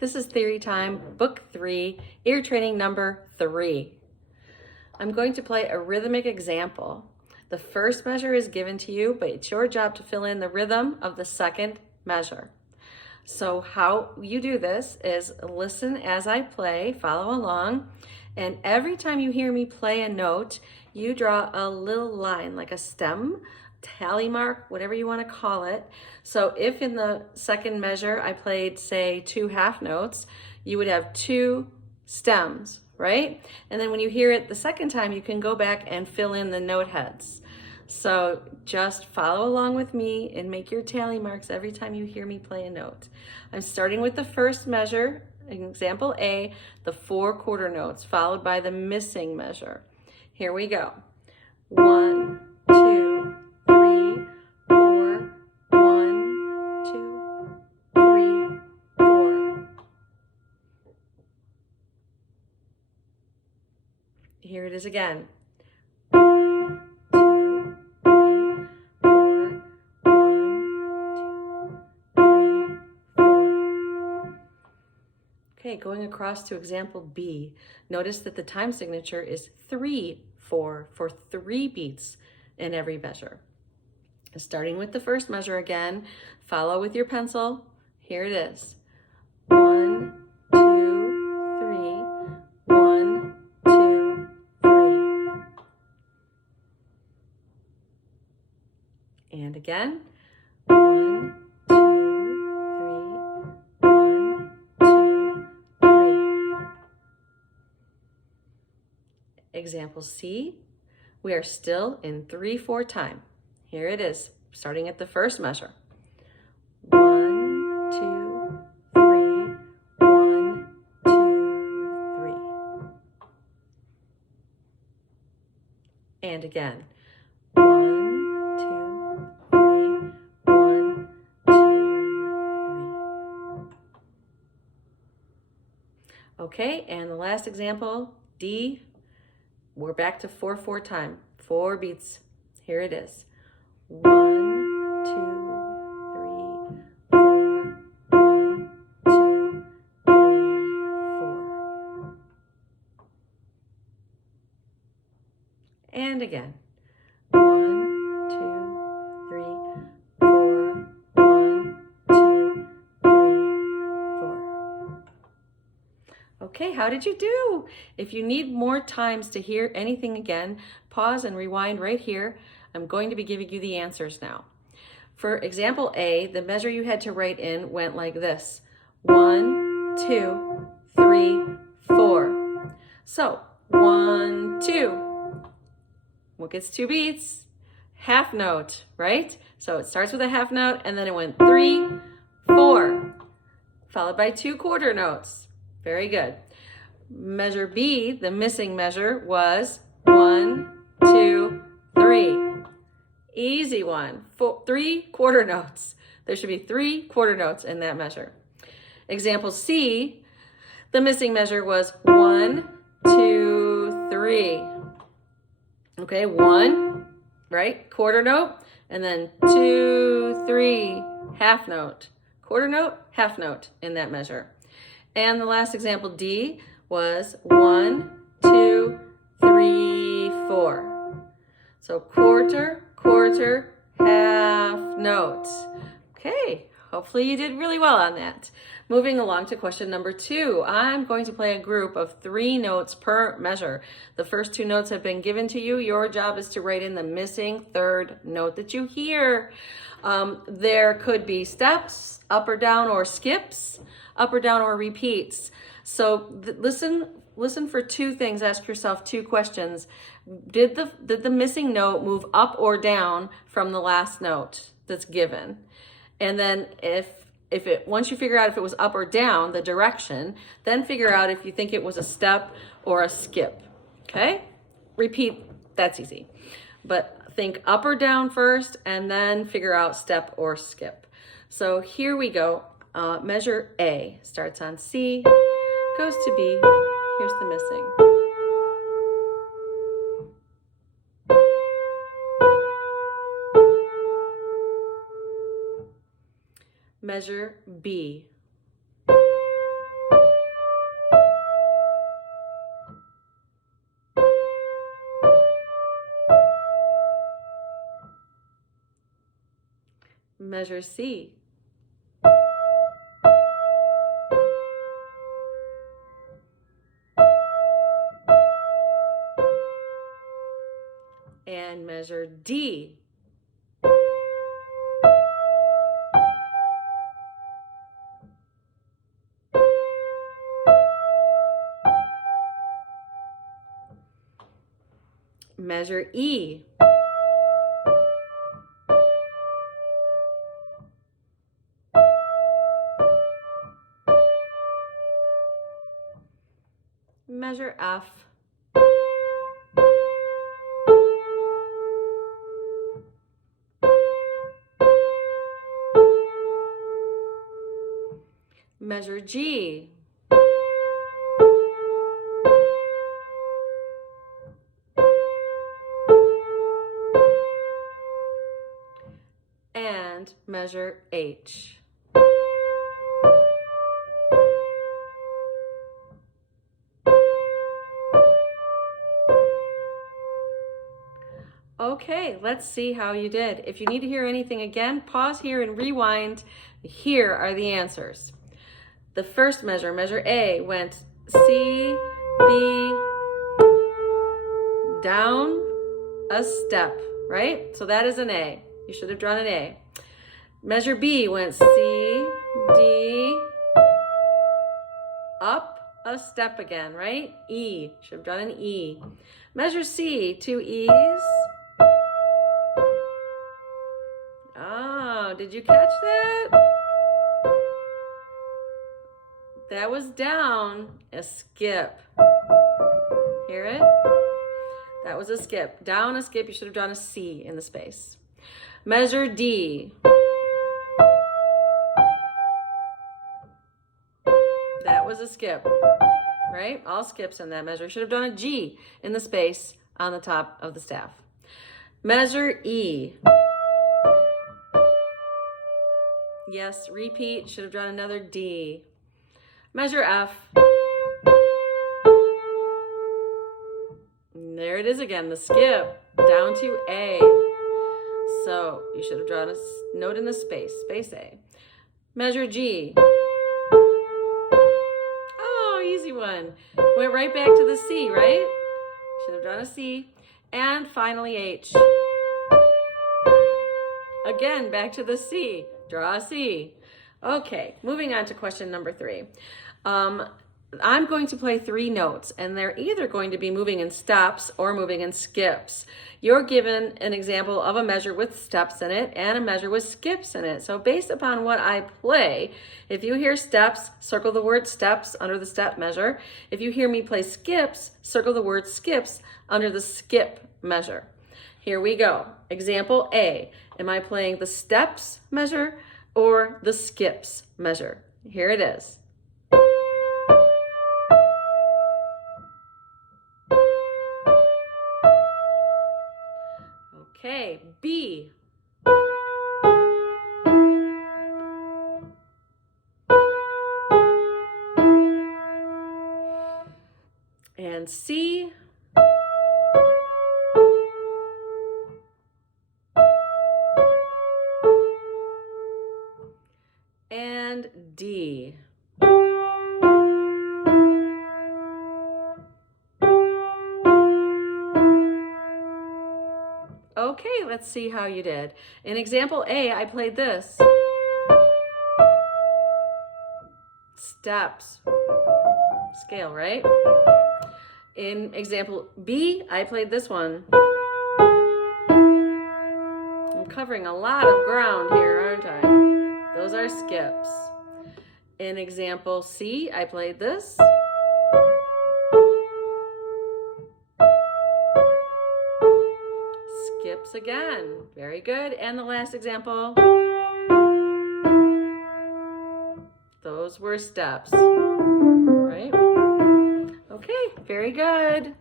This is Theory Time, Book 3, Ear Training number 3. I'm going to play a rhythmic example. The first measure is given to you, but it's your job to fill in the rhythm of the second measure. So how you do this is listen as I play, follow along, and every time you hear me play a note, you draw a little line, like a stem, tally mark, whatever you want to call it. So if in the second measure I played, say, 2 half notes, you would have 2 stems, right? And then when you hear it the second time, you can go back and fill in the note heads. So just follow along with me and make your tally marks every time you hear me play a note. I'm starting with the first measure, example A, the 4 quarter notes, followed by the missing measure. Here we go. 1, 2, 3, 4, 1, 2, 3, 4. Here it is again. 1, 2, 3, 4, 1, 2, 3, 4. Okay, going across to example B, notice that the time signature is 3, 4 for 3 beats in every measure. Starting with the first measure again, follow with your pencil. Here it is. 1, 2, 3, 1, 2, 3. And again. 1, 2, 3, 1, 2, 3. Example C, we are still in 3/4 time. Here it is, starting at the first measure. 1, 2, 3, 1, 2, 3. And again. 1, 2, 3, 1, 2, 3. Okay, and the last example, D, we're back to 4/4 time, 4 beats. Here it is. 1, 2, 3, 4, 1, 2, 3, 4. And again. 1, 2, 3, 4, 1, 2, 3, 4. Okay, how did you do? If you need more times to hear anything again, pause and rewind right here. I'm going to be giving you the answers now. For example A, the measure you had to write in went like this. 1, 2, 3, 4. So 1, 2. What gets 2 beats? Half note, right? So it starts with a half note and then it went 3, 4, followed by 2 quarter notes. Very good. Measure B, the missing measure, was 1, 2, 3. Easy one. 3 quarter notes. There should be 3 quarter notes in that measure. Example C, the missing measure was 1, 2, 3. Okay, 1, right? Quarter note, and then 2, 3, half note. Quarter note, half note in that measure. And the last example, D, was 1, 2, 3, 4. So quarter, quarter, half note. Okay, hopefully you did really well on that. Moving along to question number 2. I'm going to play a group of 3 notes per measure. The first 2 notes have been given to you. Your job is to write in the missing third note that you hear. There could be steps, up or down, or skips, up or down, or repeats. So listen for 2 things. Ask yourself 2 questions. Did the missing note move up or down from the last note that's given? And then once you figure out if it was up or down, the direction, then figure out if you think it was a step or a skip. Okay? Repeat, that's easy. But think up or down first and then figure out step or skip. So here we go. Measure A starts on C, goes to B. Here's the missing. Measure B. Measure C. And measure D. Measure E. Measure F. Measure G. And measure H. Okay, let's see how you did. If you need to hear anything again, pause here and rewind. Here are the answers. The first measure, measure A, went C, B, down a step, right? So that is an A. You should have drawn an A. Measure B went C, D, up a step again, right? E, should have drawn an E. Measure C, 2 E's. Oh, did you catch that? That was down a skip. Hear it? That was a skip. Down a skip, you should have drawn a C in the space. Measure D. That was a skip, right? All skips in that measure. You should have done a G in the space on the top of the staff. Measure E. Yes, repeat. Should have drawn another D. Measure F. There it is again, the skip, down to A. So you should have drawn a note in the space, space A. Measure G. Oh, easy one. Went right back to the C, right? Should have drawn a C. And finally H. Again, back to the C. Draw a C. Okay, moving on to question number 3. I'm going to play 3 notes, and they're either going to be moving in steps or moving in skips. You're given an example of a measure with steps in it and a measure with skips in it. So based upon what I play, if you hear steps, circle the word steps under the step measure. If you hear me play skips, circle the word skips under the skip measure. Here we go. Example A. Am I playing the steps measure or the skips measure? Here it is. Okay, B. And C. And D. Okay, let's see how you did. In example A, I played this. Steps. Scale, right? In example B, I played this one. I'm covering a lot of ground here, aren't I? Those are skips. In example C, I played this. Skips again. Very good. And the last example. Those were steps. Right? Okay, very good.